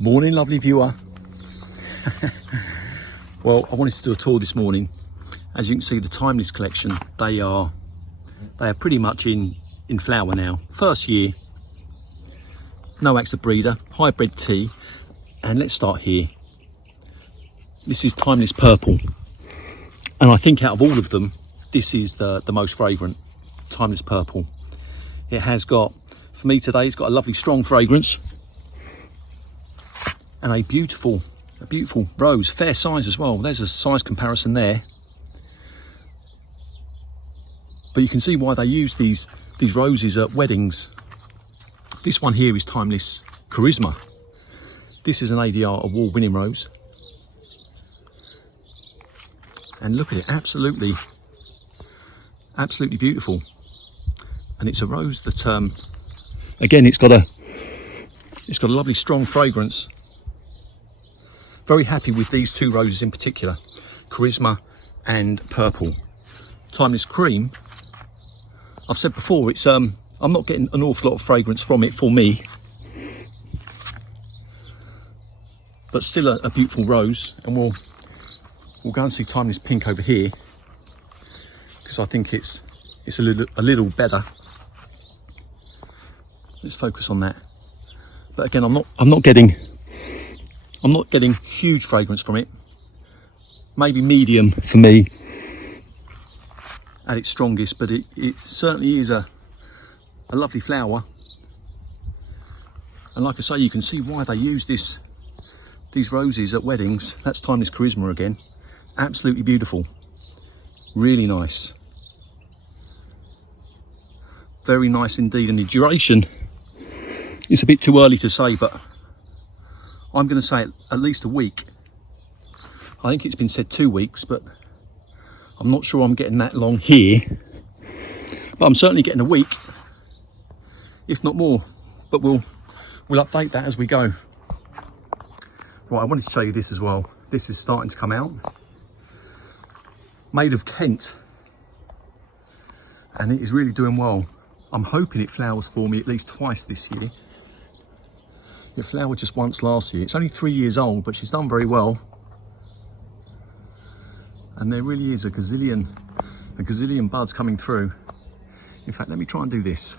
Morning, lovely viewer. Well, I wanted to do a tour this morning. As you can see, the Timeless collection, they are pretty much in flower now. First year, no acts of breeder, hybrid tea, and let's start here. This is Timeless Purple, and I think out of all of them, this is the most fragrant, Timeless Purple. It has got, for me today, it's got a lovely strong fragrance and a beautiful rose, fair size as well. There's a size comparison there. But you can see why they use these roses at weddings. This one here is Timeless Charisma. This is an ADR award-winning rose. And look at it, absolutely beautiful. And it's a rose that, again, it's got a lovely strong fragrance. Very happy with these two roses in particular, Charisma and Purple. Timeless Cream, I've said before, it's I'm not getting an awful lot of fragrance from it for me, but still a beautiful rose. And we'll go and see Timeless Pink over here, because I think it's a little better. Let's focus on that. But again, I'm not getting huge fragrance from it. Maybe medium for me at its strongest, but it certainly is a lovely flower. And like I say, you can see why they use these roses at weddings. That's Timeless Charisma again. Absolutely beautiful. Really nice. Very nice indeed. And the duration, it's a bit too early to say, but I'm going to say at least a week. I think it's been said 2 weeks, but I'm not sure I'm getting that long here. But I'm certainly getting a week, if not more. But we'll update that as we go. Right, I wanted to show you this as well. This is starting to come out. Maid of Kent. And it is really doing well. I'm hoping it flowers for me at least twice this year. It flowered just once last year. It's only 3 years old, but she's done very well. And there really is a gazillion buds coming through. In fact, let me try and do this.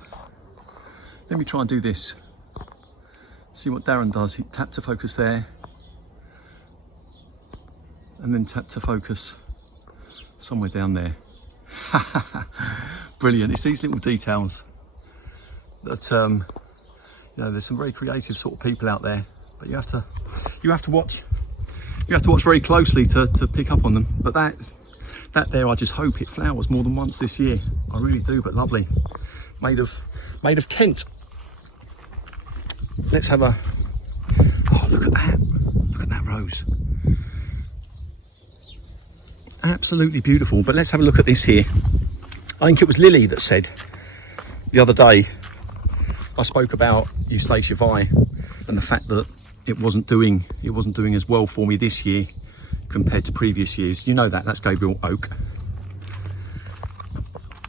See what Darren does. He tap to focus there, and then tap to focus somewhere down there. Brilliant. It's these little details that you know, there's some very creative sort of people out there, but you have to watch very closely to pick up on them. But that there, I just hope it flowers more than once this year. I really do. But lovely. Maid of Kent. Let's have a, oh, look at that rose. Absolutely beautiful. But let's have a look at this here. I think it was Lily that said the other day, I spoke about Eustacia Vi and the fact that it wasn't doing as well for me this year compared to previous years. You know that's Gabriel Oak.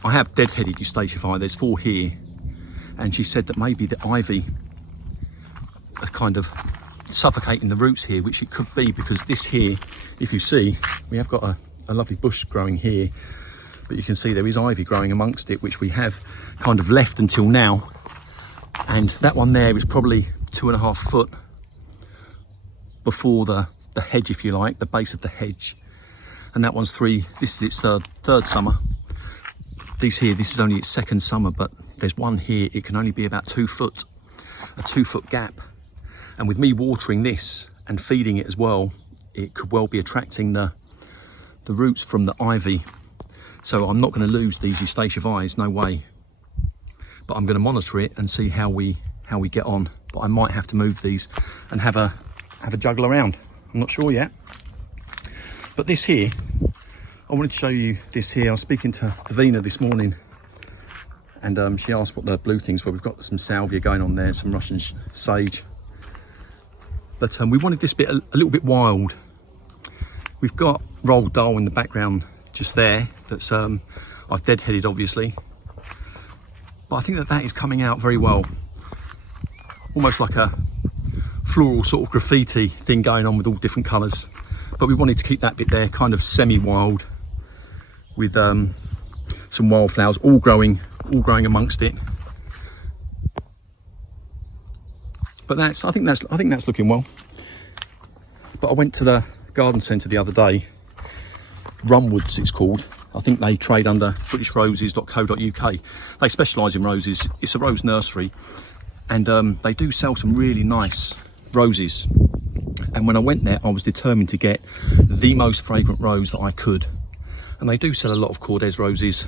I have dead-headed Eustacia Vi. There's 4 here, and she said that maybe the ivy are kind of suffocating the roots here, which it could be, because this here, if you see, we have got a lovely bush growing here, but you can see there is ivy growing amongst it, which we have kind of left until now. And that one there is probably 2.5 foot before the hedge, if you like, the base of the hedge. And that one's 3, this is its third summer. These here, this is only its 2nd summer, but there's one here, it can only be about 2 foot, a 2 foot gap. And with me watering this and feeding it as well, it could well be attracting the roots from the ivy. So I'm not going to lose these Eustacia Vi's, no way. But I'm going to monitor it and see how we get on. But I might have to move these and have a juggle around. I'm not sure yet. But this here, I wanted to show you this here. I was speaking to Davina this morning, and she asked what the blue things were. We've got some salvia going on there, some Russian sage. But we wanted this bit a little bit wild. We've got Roald Dahl in the background just there. That's I've deadheaded, obviously. But I think that is coming out very well. Almost like a floral sort of graffiti thing going on with all different colours. But we wanted to keep that bit there, kind of semi-wild, with some wildflowers all growing amongst it. But I think that's looking well. But I went to the garden centre the other day, Rumwoods it's called. I think they trade under britishRoses.co.uk. They specialise in roses. It's a rose nursery, and they do sell some really nice roses. And when I went there, I was determined to get the most fragrant rose that I could. And they do sell a lot of Kordes roses,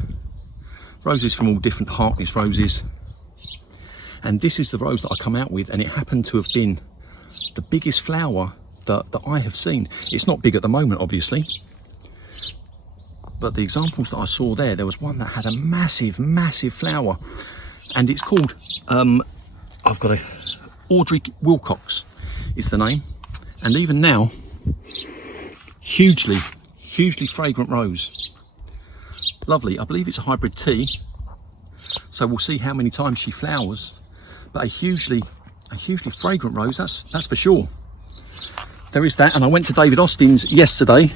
roses from all different Harkness roses. And this is the rose that I come out with, and it happened to have been the biggest flower that I have seen. It's not big at the moment, obviously, but the examples that I saw there was one that had a massive, massive flower, and it's called, I've got Audrey Wilcox is the name, and even now, hugely fragrant rose. Lovely. I believe it's a hybrid tea, so we'll see how many times she flowers, but a hugely fragrant rose, that's for sure. There is that. And I went to David Austin's yesterday,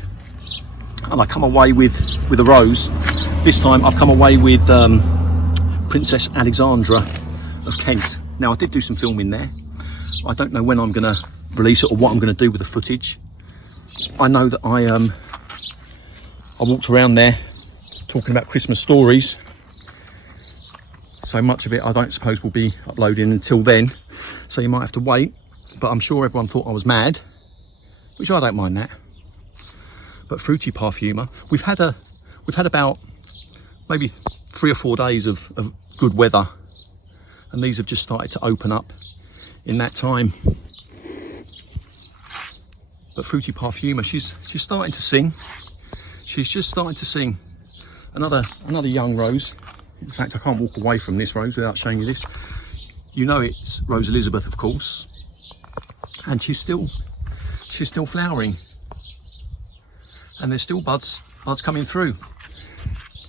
and I come away with a rose. This time I've come away with Princess Alexandra of Kent. Now, I did do some filming there. I don't know when I'm going to release it or what I'm going to do with the footage. I know that I walked around there talking about Christmas stories, so much of it I don't suppose will be uploading until then, so you might have to wait. But I'm sure everyone thought I was mad, which I don't mind that. But fruity Parfuma, we've had about maybe 3 or 4 days of good weather, and these have just started to open up in that time. But fruity Parfuma, she's starting to sing. She's just starting to sing. Another young rose. In fact, I can't walk away from this rose without showing you this. You know it's Rose Elizabeth, of course, and she's still flowering, and there's still buds coming through.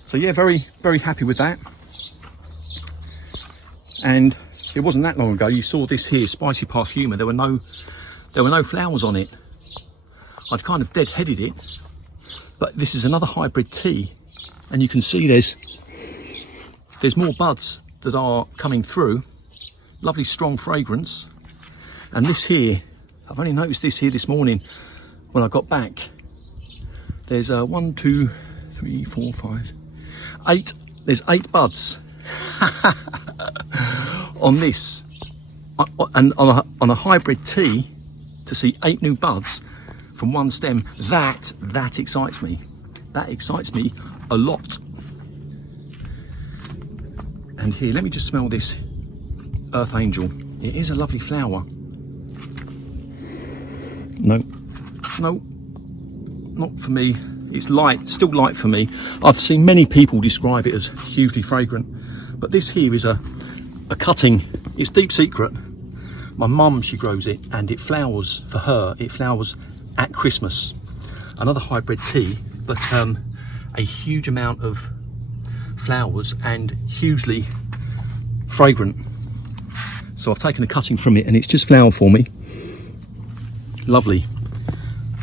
So yeah, very, very happy with that. And it wasn't that long ago you saw this here, Spicy Parfuma. There were no flowers on it. I'd kind of dead-headed it, but this is another hybrid tea, and you can see there's more buds that are coming through. Lovely strong fragrance. And this here, I've only noticed this here this morning when I got back. There's 1, 2, 3, 4, 5, 8. There's 8 buds on this, and on a hybrid tea, to see 8 new buds from one stem, that excites me. That excites me a lot. And here, let me just smell this Earth Angel. It is a lovely flower. No, not for me. It's light, still light for me. I've seen many people describe it as hugely fragrant, but this here is a cutting. It's deep secret. My mum, she grows it, and it flowers for her. It flowers at Christmas. Another hybrid tea, but a huge amount of flowers and hugely fragrant. So I've taken a cutting from it, and it's just flowered for me. Lovely,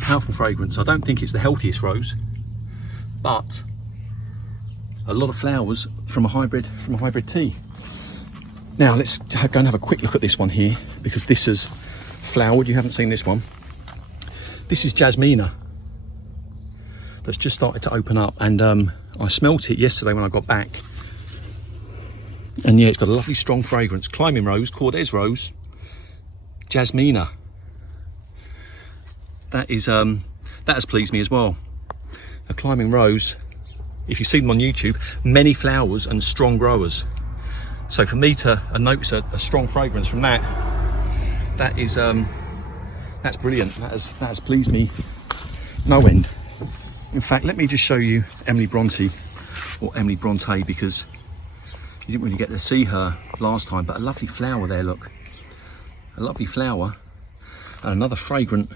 powerful fragrance. I don't think it's the healthiest rose, but a lot of flowers from a hybrid tea. Now let's go and have a quick look at this one here, because this has flowered. You haven't seen this one. This is Jasmina, that's just started to open up, and I smelt it yesterday when I got back, and yeah, it's got a lovely strong fragrance. Climbing rose, Kordes rose, Jasmina. That has pleased me as well. A climbing rose, if you've seen them on YouTube, many flowers and strong growers. So for me to notice a strong fragrance from that's brilliant. That has pleased me no end. In fact, let me just show you Emily Bronte, or Emily Bronte, because you didn't really get to see her last time. But a lovely flower there, look, a lovely flower, and another fragrant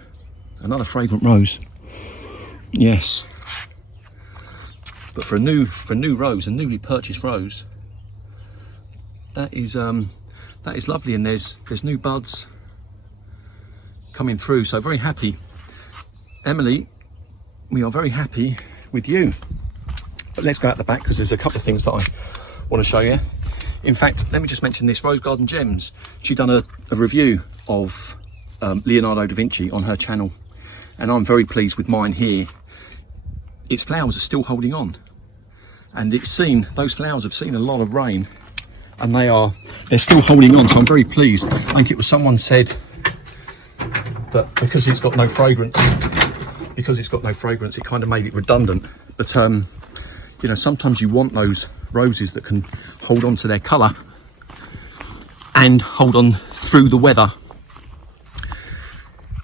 rose. Yes, but for a new rose, a newly purchased rose, that is lovely. And there's new buds, coming through. So very happy. Emily, we are very happy with you. But let's go out the back because there's a couple of things that I want to show you. In fact, let me just mention this, Rose Garden Gems. She's done a review of Leonardo da Vinci on her channel, and I'm very pleased with mine here. Its flowers are still holding on, and those flowers have seen a lot of rain, and they're still holding on, so I'm very pleased. I think it was someone said that because it's got no fragrance, it kind of made it redundant. But you know, sometimes you want those roses that can hold on to their colour and hold on through the weather,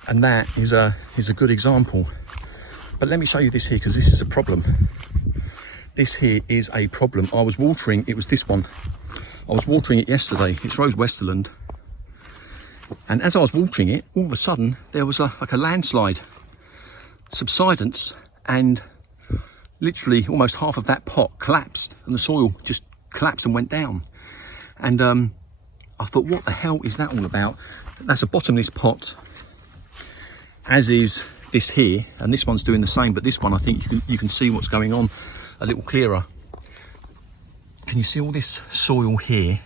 and that is a good example. But let me show you this here, because this is a problem. This here is a problem. I was watering, it was this one. I was watering it yesterday. It's Rose Westerland. And as I was watering it, all of a sudden there was like a landslide, subsidence, and literally almost half of that pot collapsed, and the soil just collapsed and went down. And I thought, what the hell is that all about? That's a bottomless pot, as is this here, and this one's doing the same, but this one, I think you can see what's going on a little clearer. Can you see all this soil here?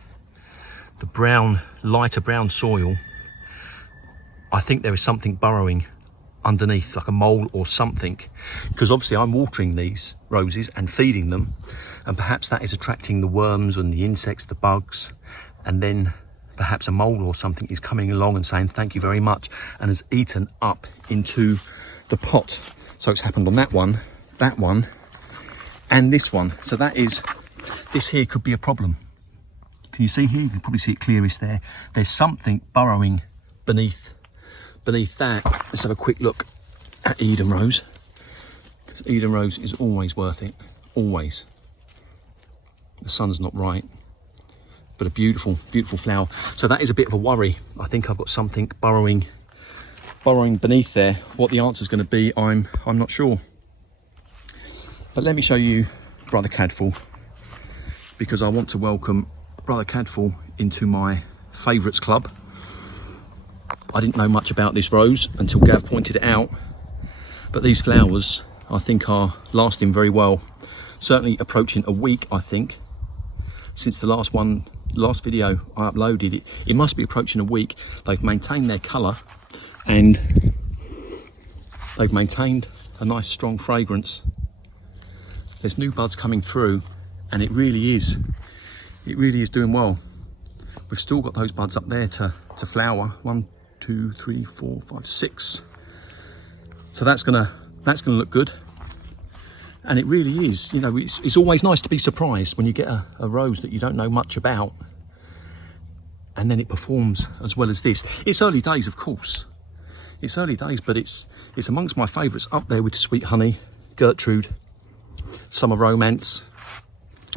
The brown, lighter brown soil. I think there is something burrowing underneath, like a mole or something, because obviously I'm watering these roses and feeding them, and perhaps that is attracting the worms and the insects, the bugs, and then perhaps a mole or something is coming along and saying thank you very much, and has eaten up into the pot. So it's happened on that one, and this one. So this here could be a problem. Can you see here? You can probably see it clearest there. There's something burrowing beneath that. Let's have a quick look at Eden Rose, because Eden Rose is always worth it, always. The sun's not right, but a beautiful, beautiful flower. So that is a bit of a worry. I think I've got something burrowing beneath there. What the answer is going to be, I'm not sure. But let me show you Brother Cadfael, because I want to welcome Brother Cadfael into my favourites club. I didn't know much about this rose until Gav pointed it out, but these flowers I think are lasting very well. Certainly approaching a week, I think, since the last video I uploaded. It must be approaching a week. They've maintained their colour, and they've maintained a nice strong fragrance. There's new buds coming through, and it really is doing well. We've still got those buds up there to flower. 1, 2, 3, 4, 5, 6. So that's gonna look good. And it really is, you know, it's always nice to be surprised when you get a rose that you don't know much about, and then it performs as well as this. It's early days, of course. It's early days, but it's amongst my favourites, up there with Sweet Honey, Gertrude, Summer Romance,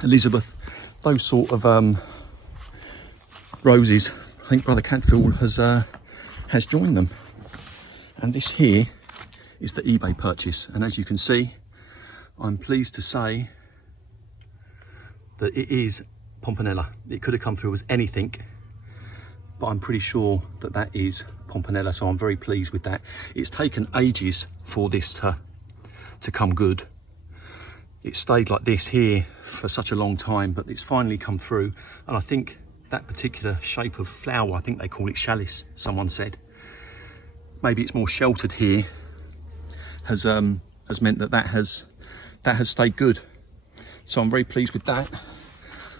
Elizabeth, those sort of roses. I think Brother Cadfael has joined them. And this here is the eBay purchase, and as you can see, I'm pleased to say that it is Pomponella. It could have come through as anything, but I'm pretty sure that that is Pomponella, so I'm very pleased with that. It's taken ages for this to come good. It stayed like this here for such a long time, but it's finally come through. And I think that particular shape of flower, I think they call it chalice, someone said. Maybe it's more sheltered here, has meant that has stayed good. So I'm very pleased with that.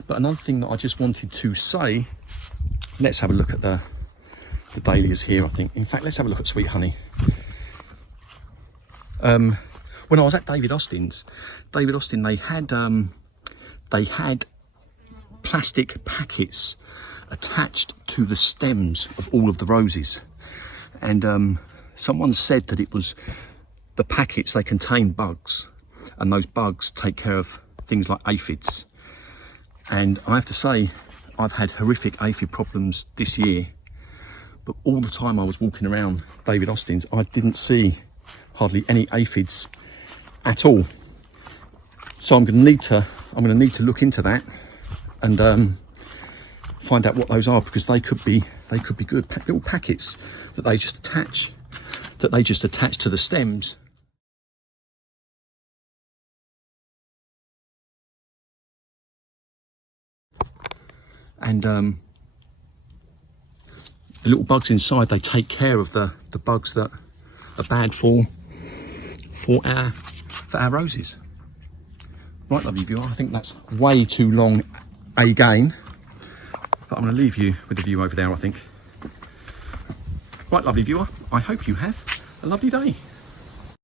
But another thing that I just wanted to say, let's have a look at the dahlias here, I think. In fact, let's have a look at Sweet Honey. When I was at David Austin, they had plastic packets attached to the stems of all of the roses, and someone said that it was the packets, they contain bugs, and those bugs take care of things like aphids. And I have to say, I've had horrific aphid problems this year, but all the time I was walking around David Austin's, I didn't see hardly any aphids at all. So I'm going to need to look into that and find out what those are, because they could be good little packets that they just attach that they just attach to the stems. And the little bugs inside, they take care of the bugs that are bad for our roses. Right, lovely viewer, I think that's way too long again, but I'm going to leave you with the view over there, I think. Right, lovely viewer, I hope you have a lovely day.